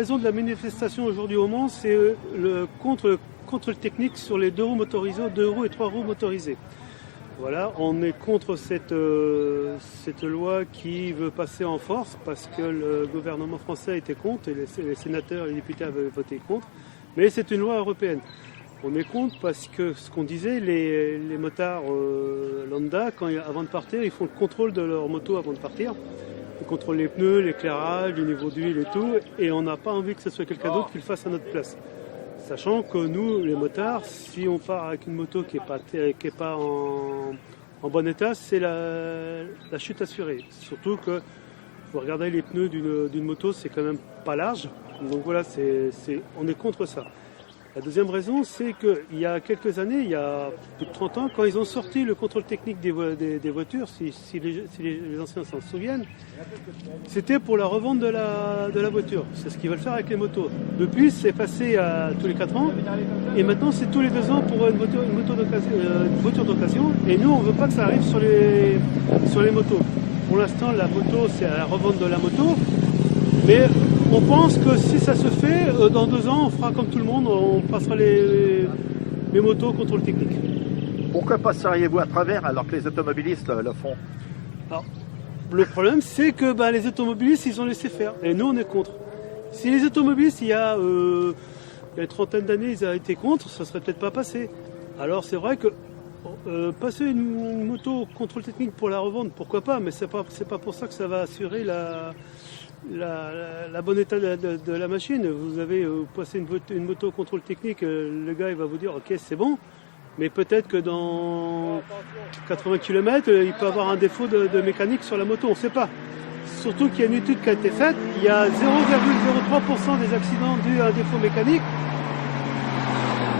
raison de la manifestation aujourd'hui au Mans, c'est le contrôle technique sur les 2 roues motorisées, 2 roues et 3 roues motorisées. Voilà, on est contre cette loi qui veut passer en force parce que le gouvernement français était contre et les sénateurs et les députés avaient voté contre. Mais c'est une loi européenne. On est contre parce que ce qu'on disait, les motards lambda, avant de partir, ils font le contrôle de leur moto avant de partir. Ils contrôlent les pneus, l'éclairage, le niveau d'huile et tout. Et on n'a pas envie que ce soit quelqu'un d'autre qui le fasse à notre place. Sachant que nous, les motards, si on part avec une moto qui n'est pas en bon état, c'est la chute assurée. Surtout que vous regardez les pneus d'une moto, c'est quand même pas large. Donc voilà, on est contre ça. La deuxième raison, c'est qu'il y a quelques années, il y a plus de 30 ans, quand ils ont sorti le contrôle technique des voitures, si les anciens s'en souviennent, c'était pour la revente de la voiture. C'est ce qu'ils veulent faire avec les motos. Depuis, c'est passé à tous les 4 ans, et maintenant c'est tous les 2 ans pour une voiture d'occasion. Et nous, on ne veut pas que ça arrive sur les motos. Pour l'instant, la moto, c'est à la revente de la moto, mais on pense que si ça se fait, dans 2 ans, on fera comme tout le monde, on passera les motos au contrôle technique. Pourquoi passeriez-vous à travers alors que les automobilistes le font? Alors, le problème, c'est que les automobilistes, ils ont laissé faire. Et nous, on est contre. Si les automobilistes, il y a une trentaine d'années, ils avaient été contre, ça ne serait peut-être pas passé. Alors, c'est vrai que passer une moto au contrôle technique pour la revendre, pourquoi pas, mais c'est pas pour ça que ça va assurer la bonne état de la machine. Vous avez passé une moto au contrôle technique, le gars il va vous dire ok c'est bon, mais peut-être que dans 80 km il peut avoir un défaut de mécanique sur la moto, on ne sait pas. Surtout qu'il y a une étude qui a été faite, il y a 0,03% des accidents dus à un défaut mécanique.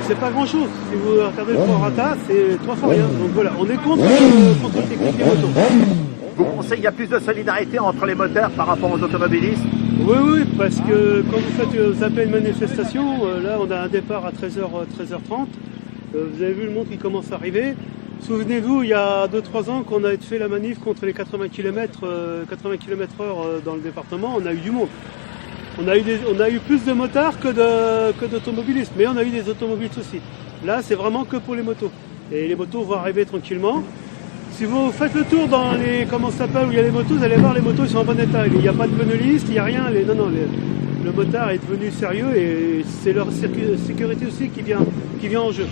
C'est pas grand chose. Si vous regardez le prorata, c'est 3 fois rien. Donc voilà, on est contre le contrôle technique des motos. Vous pensez qu'il y a plus de solidarité entre les motards par rapport aux automobilistes? Oui, parce que quand vous appelez une manifestation, là on a un départ à 13h30, vous avez vu le monde qui commence à arriver. Souvenez-vous, il y a 2-3 ans qu'on a fait la manif contre les 80 km/h dans le département, on a eu du monde. On a eu plus de motards que d'automobilistes, mais on a eu des automobilistes aussi. Là, c'est vraiment que pour les motos. Et les motos vont arriver tranquillement. Si vous faites le tour dans où il y a les motos, vous allez voir, les motos ils sont en bon état. Il n'y a pas de pneuliste, il n'y a rien. Le motard est devenu sérieux et c'est leur sécurité aussi qui vient en jeu.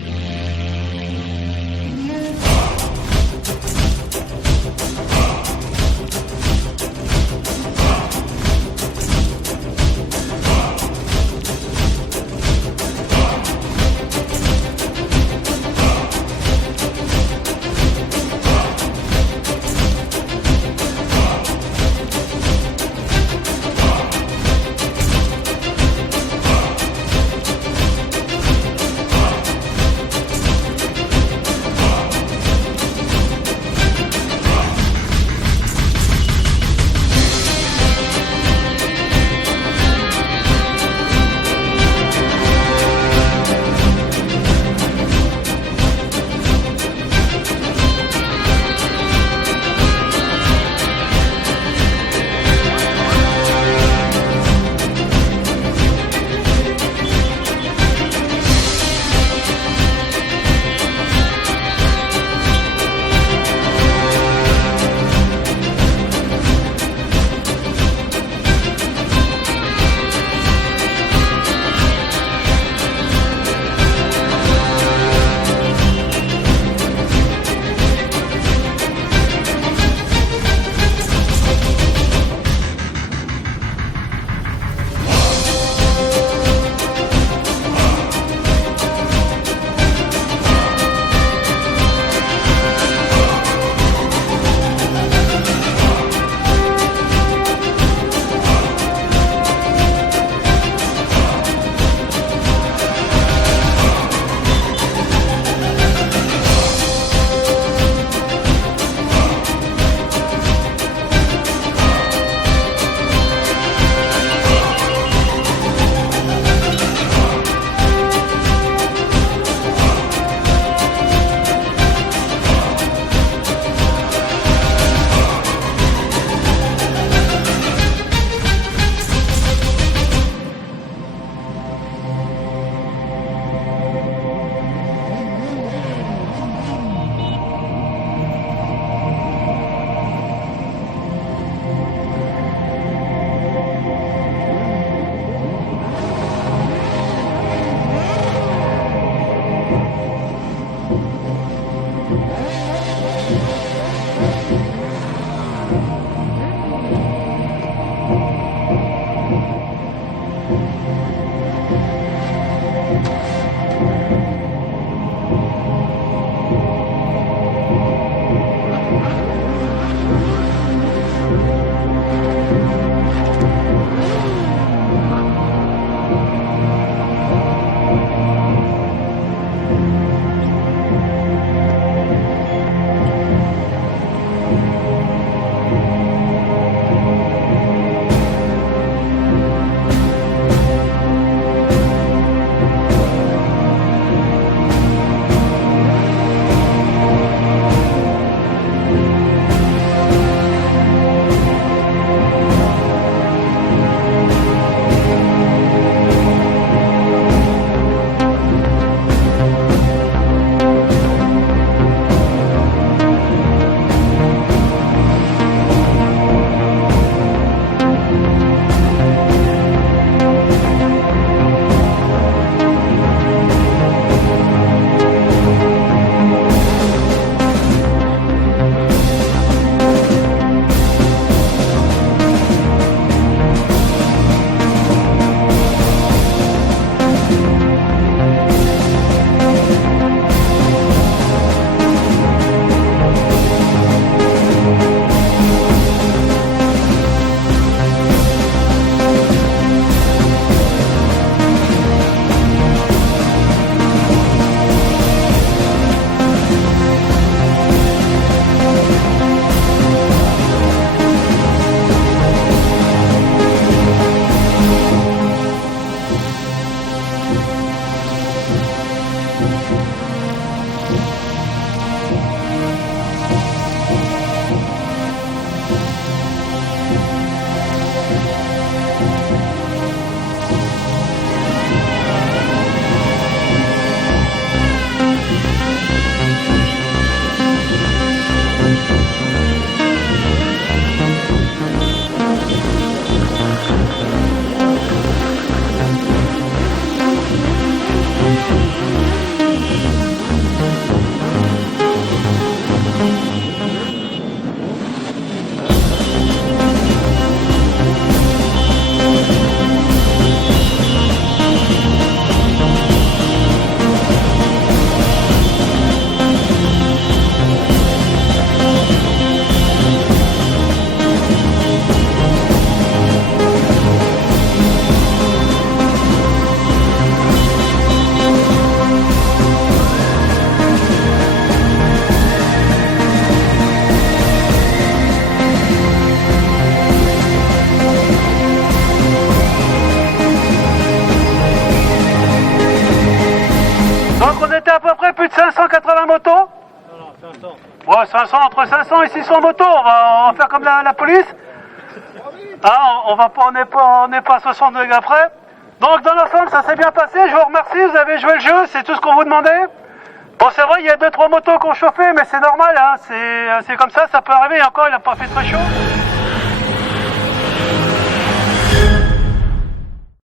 Ouais, 500, entre 500 et 600 motos, on va faire comme la police. Ah, on n'est pas à 60 degrés près. Donc dans l'ensemble, ça s'est bien passé, je vous remercie, vous avez joué le jeu, c'est tout ce qu'on vous demandait. Bon, c'est vrai, il y a 2-3 motos qui ont chauffé, mais c'est normal, hein, c'est comme ça peut arriver, encore il n'a pas fait très chaud.